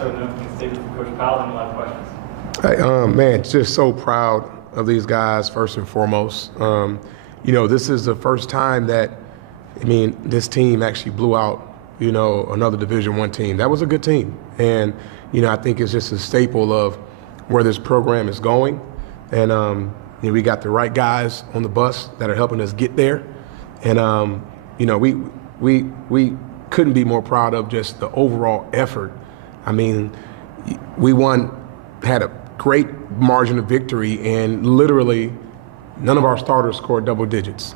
So no statement from Coach Powell. Any last questions? Hey, man, just so proud of these guys, first and foremost. This is the first time that, this team actually blew out, another Division I team. That was a good team. And, I think it's just a staple of where this program is going. And, we got the right guys on the bus that are helping us get there. And, we couldn't be more proud of just the overall effort. We had a great margin of victory, and literally none of our starters scored double digits.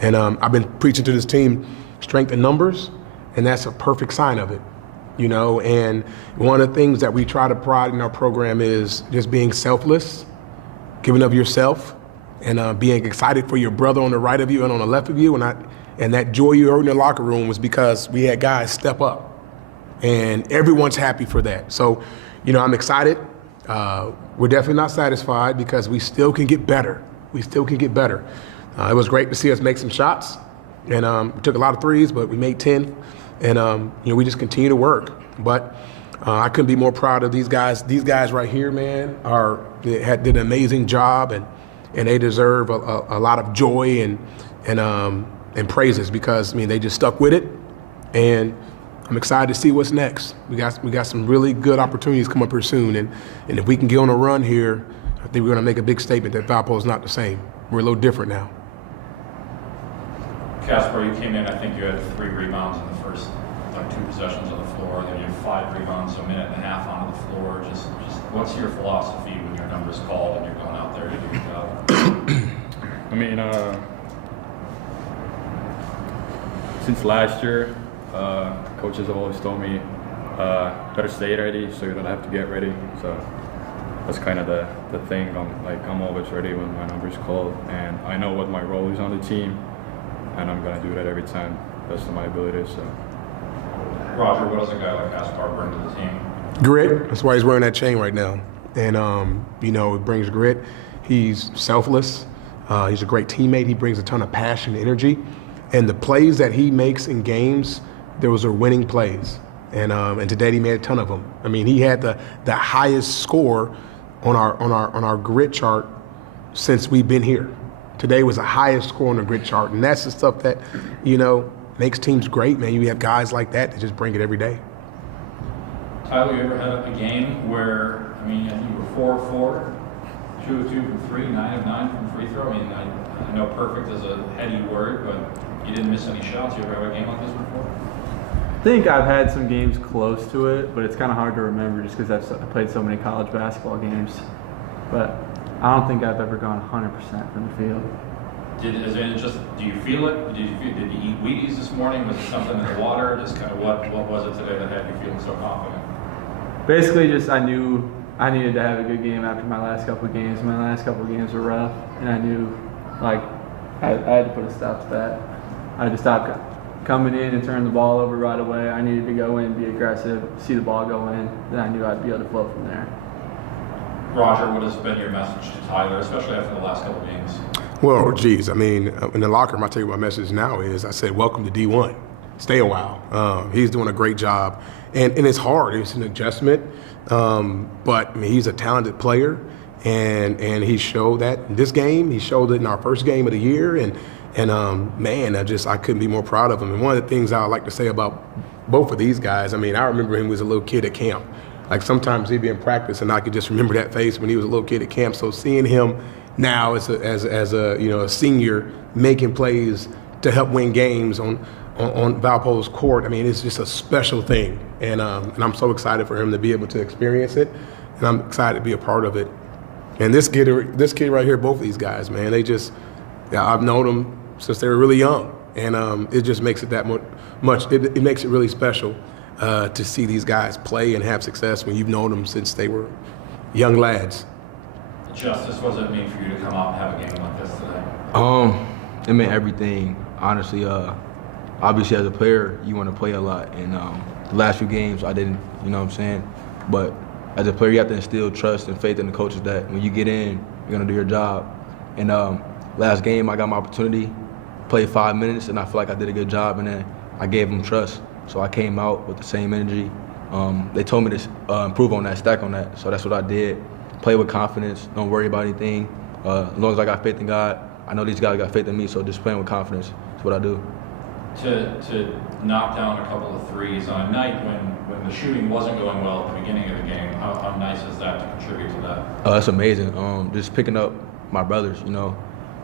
And I've been preaching to this team strength in numbers, and that's a perfect sign of it. And one of the things that we try to pride in our program is just being selfless, giving of yourself, and being excited for your brother on the right of you and on the left of you. And that joy you heard in the locker room was because we had guys step up, and everyone's happy for that. So, I'm excited. We're definitely not satisfied because we still can get better. We still can get better. It was great to see us make some shots, and we took a lot of threes, but we made 10, and we just continue to work. But I couldn't be more proud of these guys. These guys right here, man, did an amazing job, and they deserve a lot of joy and praises because they just stuck with it, and I'm excited to see what's next. We got some really good opportunities come up here soon, and if we can get on a run here, I think we're going to make a big statement that Valpo is not the same. We're a little different now. Casper, you came in, I think you had 3 rebounds in the first 2 possessions on the floor, then you had 5 rebounds, so a minute and a half onto the floor. Just what's your philosophy when your number's called and you're going out there to do your job? Since last year, coaches have always told me, better stay ready so you don't have to get ready. So that's kind of the thing. I'm always ready when my number's called, and I know what my role is on the team, and I'm going to do that every time, best of my abilities. So. Roger, what does a guy like Caspar bring to the team? Grit. That's why he's wearing that chain right now. And, it brings grit. He's selfless. He's a great teammate. He brings a ton of passion and energy. And the plays that he makes in games, those are winning plays. And today he made a ton of them. He had the highest score on our grit chart since we've been here. Today was the highest score on the grit chart. And that's the stuff that, makes teams great, man. You have guys like that just bring it every day. Tyler, you ever had a game where, I think you were 4 of 4, 2 of 2 from 3, 9 of 9 from free throw? I know perfect is a heady word, but you didn't miss any shots. You ever have a game like this before? I think I've had some games close to it, but it's kind of hard to remember just because I've played so many college basketball games. But I don't think I've ever gone 100% from the field. Do you feel it? Did you eat Wheaties this morning? Was it something in the water? Just kind of what was it today that had you feeling so confident? Basically, just I knew I needed to have a good game after my last couple of games. My last couple of games were rough, and I knew I had to put a stop to that. I had to stop coming in and turn the ball over right away. I needed to go in, be aggressive, see the ball go in. Then I knew I'd be able to flow from there. Roger, what has been your message to Tyler, especially after the last couple of games? Well, geez, in the locker room, I'll tell you what my message now is. I said, welcome to D1. Stay a while. He's doing a great job. And it's hard. It's an adjustment. But he's a talented player. And he showed that in this game. He showed it in our first game of the year. Man, I couldn't be more proud of him. And one of the things I like to say about both of these guys, I remember him as a little kid at camp. Sometimes he'd be in practice, and I could just remember that face when he was a little kid at camp. So seeing him now as a senior making plays to help win games on Valpo's court, it's just a special thing. And I'm so excited for him to be able to experience it, and I'm excited to be a part of it. And this kid right here, both of these guys, man, I've known them since they were really young, and it just makes it that much. It makes it really special to see these guys play and have success when you've known them since they were young lads. Justice, what does it mean for you to come out and have a game like this today? It meant everything, honestly. Obviously, as a player, you want to play a lot, and the last few games I didn't, But as a player, you have to instill trust and faith in the coaches that when you get in, you're gonna do your job. And last game, I got my opportunity, played 5 minutes, and I feel like I did a good job, and then I gave them trust. So I came out with the same energy, They told me to improve on that, stack on that. So that's what I did. Play with confidence. Don't worry about anything. As long as I got faith in God, I know these guys got faith in me. So just playing with confidence is what I do. To knock down a couple of threes on a night when the shooting wasn't going well at the beginning of the game, how nice is that to contribute to that? That's amazing. Just picking up my brothers, you know.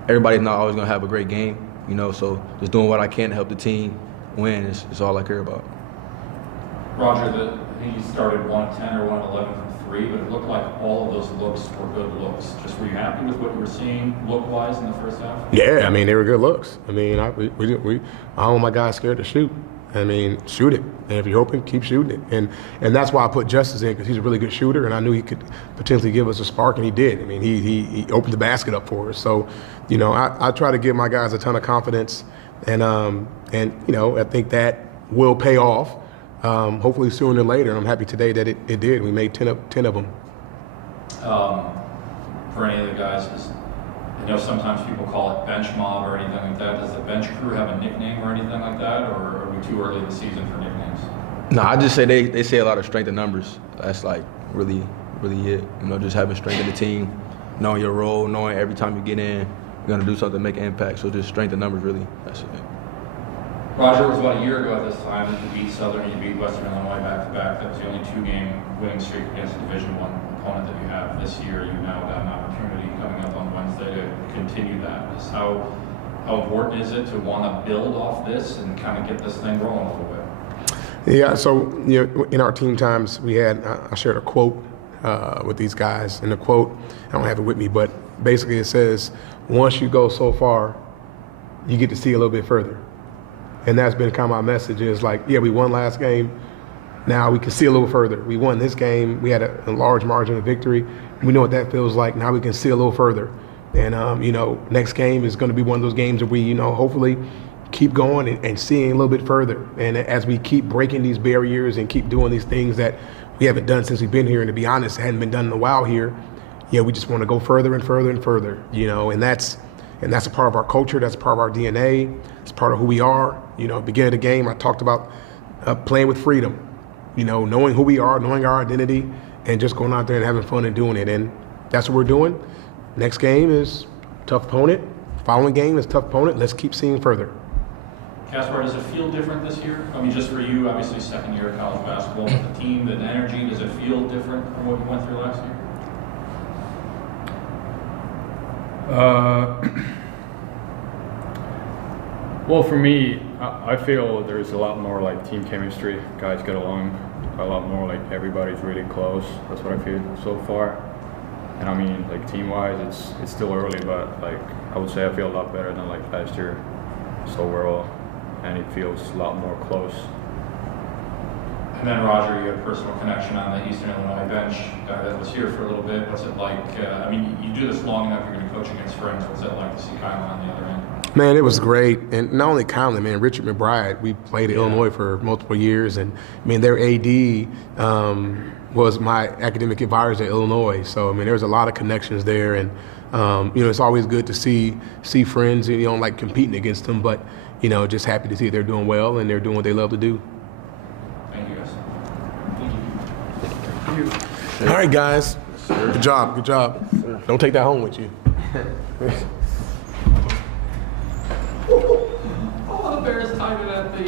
Everybody's not always going to have a great game, you know, so just doing what I can to help the team win is all I care about. Roger, I think you started 1 of 10 or 1 of 11 from 3, but it looked like all of those looks were good looks. Just were you happy with what you were seeing look-wise in the first half? Yeah, I mean, they were good looks. I mean, I don't want my guys scared to shoot. I mean, shoot it. And if you're open, keep shooting it. And that's why I put Justice in, because he's a really good shooter, and I knew he could potentially give us a spark, and he did. I mean, he opened the basket up for us. So, you know, I try to give my guys a ton of confidence, and you know, I think that will pay off, hopefully sooner than later. And I'm happy today that it did. We made 10 of them. For any of the guys, I know sometimes people call it bench mob or anything like that. Does the bench crew have a nickname or anything like that, or are we too early in the season for nicknames? No, I just say they say a lot of strength in numbers. That's like really it. You know, just having strength in the team, knowing your role, knowing every time you get in, you're gonna do something to make an impact. So just strength in numbers, really. That's it. Roger, it was about a year ago at this time that you beat Southern, you beat Western Illinois back-to-back. That was the only 2-game winning streak against a Division I opponent that you have. This year, you now got an opportunity coming up on Wednesday to continue that. Just how important is it to want to build off this and kind of get this thing rolling a little bit? Yeah, so you know, in our team times, we had I shared a quote with these guys, and the quote, I don't have it with me, but basically it says, once you go so far, you get to see a little bit further. And that's been kind of my message is like, yeah, we won last game. Now we can see a little further. We won this game. We had a large margin of victory. We know what that feels like. Now we can see a little further. And, you know, next game is going to be one of those games where we, you know, hopefully keep going and seeing a little bit further. And as we keep breaking these barriers and keep doing these things that we haven't done since we've been here, and to be honest, hadn't been done in a while here, yeah, we just want to go further and further and further, you know, and that's a part of our culture. That's a part of our DNA. It's part of who we are. You know, beginning of the game, I talked about playing with freedom, you know, knowing who we are, knowing our identity, and just going out there and having fun and doing it. And that's what we're doing. Next game is tough opponent. Following game is tough opponent. Let's keep seeing further. Caspar, does it feel different this year? I mean, just for you, obviously second year of college basketball, but the team, the energy, does it feel different from what you went through last year? Well, for me, I feel there's a lot more like team chemistry. Guys get along a lot more. Like everybody's really close. That's what I feel so far. And I mean, like team-wise, it's still early, but like I would say I feel a lot better than like last year. So overall, and it feels a lot more close. And then Roger, you have a personal connection on the Eastern Illinois bench, guy that was here for a little bit. What's it like? I mean, you do this long enough, you're going to coach against friends. What's it like to see Kylan on the other end? Man, it was great. And not only Kylan, man, Richard McBride, we played at Illinois for multiple years. And I mean, their AD was my academic advisor at Illinois. So, I mean, there's a lot of connections there. And, you know, it's always good to see friends. You don't like competing against them, but, you know, just happy to see they're doing well and they're doing what they love to do. Thank you, guys. All right, guys. Good job. Good job. Don't take that home with you. Oh, the Bears tied it at the